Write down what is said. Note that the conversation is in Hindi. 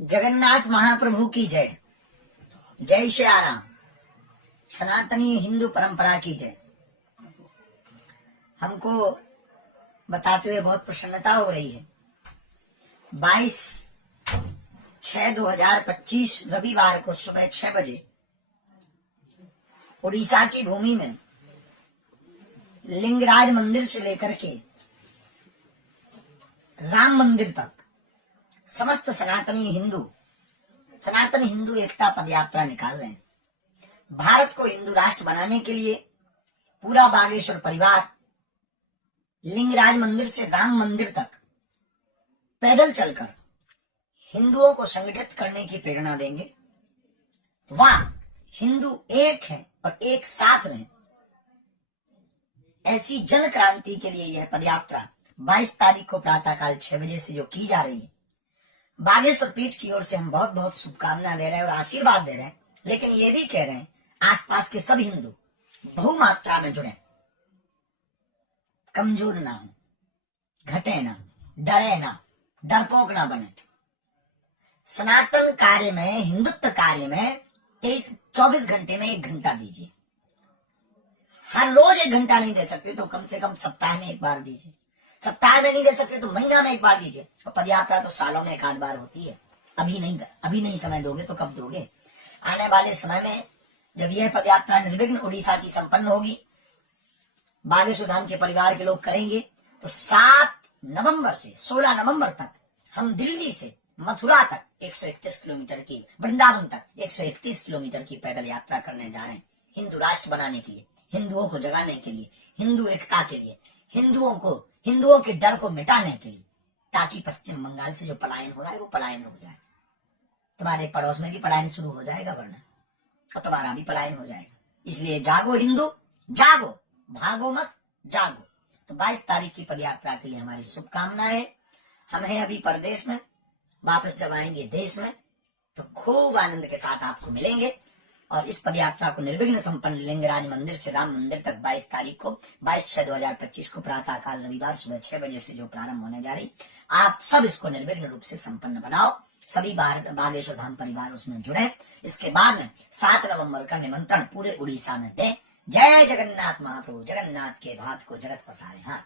जगन्नाथ महाप्रभु की जय। जय श्री राम। सनातनी हिंदू परंपरा की जय। हमको बताते हुए बहुत प्रसन्नता हो रही है। 22/6/2025 रविवार को सुबह 6 बजे उड़ीसा की भूमि में लिंगराज मंदिर से लेकर के राम मंदिर तक समस्त सनातन हिंदू एकता पदयात्रा निकाल रहे हैं। भारत को हिंदू राष्ट्र बनाने के लिए पूरा बागेश्वर परिवार लिंगराज मंदिर से राम मंदिर तक पैदल चलकर हिंदुओं को संगठित करने की प्रेरणा देंगे। वहां हिंदू एक हैं और एक साथ रहें, ऐसी जन क्रांति के लिए यह पदयात्रा 22 तारीख को प्रातःकाल 6 बजे से जो की जा रही है, बागेश्वर पीठ की ओर से हम बहुत बहुत शुभकामना दे रहे हैं और आशीर्वाद दे रहे हैं। लेकिन ये भी कह रहे हैं आसपास के सभी हिंदू बहुमात्रा में जुड़े, कमजोर ना हो, घटे ना, डरे ना, डरपोक ना बने। सनातन कार्य में, हिंदुत्व कार्य में 24 घंटे में 1 घंटा दीजिए। हर रोज 1 घंटा नहीं दे सकते तो कम से कम सप्ताह में 1 बार दीजिए। सप्ताह में नहीं दे सकते तो महीना में 1 बार दीजिए। और पदयात्रा तो सालों में 1 बार होती है। अभी नहीं समय दोगे तो कब दोगे? आने वाले समय में जब यह पदयात्रा निर्विघ्न उड़ीसा की संपन्न होगी, बागेश्वर धाम के परिवार के लोग करेंगे, तो 7 नवंबर से 16 नवंबर तक हम दिल्ली से मथुरा तक 131 किलोमीटर की, वृंदावन तक 131 किलोमीटर की पैदल यात्रा करने जा रहे हैं। हिंदू राष्ट्र बनाने के लिए, हिंदुओं को जगाने के लिए, हिंदू एकता के लिए, हिंदुओं के डर को मिटाने के लिए, ताकि पश्चिम बंगाल से जो पलायन हो रहा है वो पलायन रुक जाए। तुम्हारे पड़ोस में भी पलायन शुरू हो जाएगा, वरना और तुम्हारा भी पलायन हो जाएगा। इसलिए जागो हिंदू, जागो, भागो मत, जागो। तो 22 तारीख की पदयात्रा के लिए हमारी शुभकामनाएं। हम हैं अभी परदेश में, वापस जब आएंगे देश में तो खूब आनंद के साथ आपको मिलेंगे। और इस पदयात्रा को निर्विघ्न संपन्न लिंगराज मंदिर से राम मंदिर तक 22 तारीख को 22/6/2025 को प्रातःकाल रविवार सुबह 6 बजे से जो प्रारंभ होने जा रही, आप सब इसको निर्विघ्न रूप से संपन्न बनाओ। सभी बागेश्वर धाम परिवार उसमें जुड़े। इसके बाद में 7 नवंबर का निमंत्रण पूरे उड़ीसा में दे। जय जगन्नाथ महाप्रभु, जगन्नाथ के भात को जगत पसारे हाथ।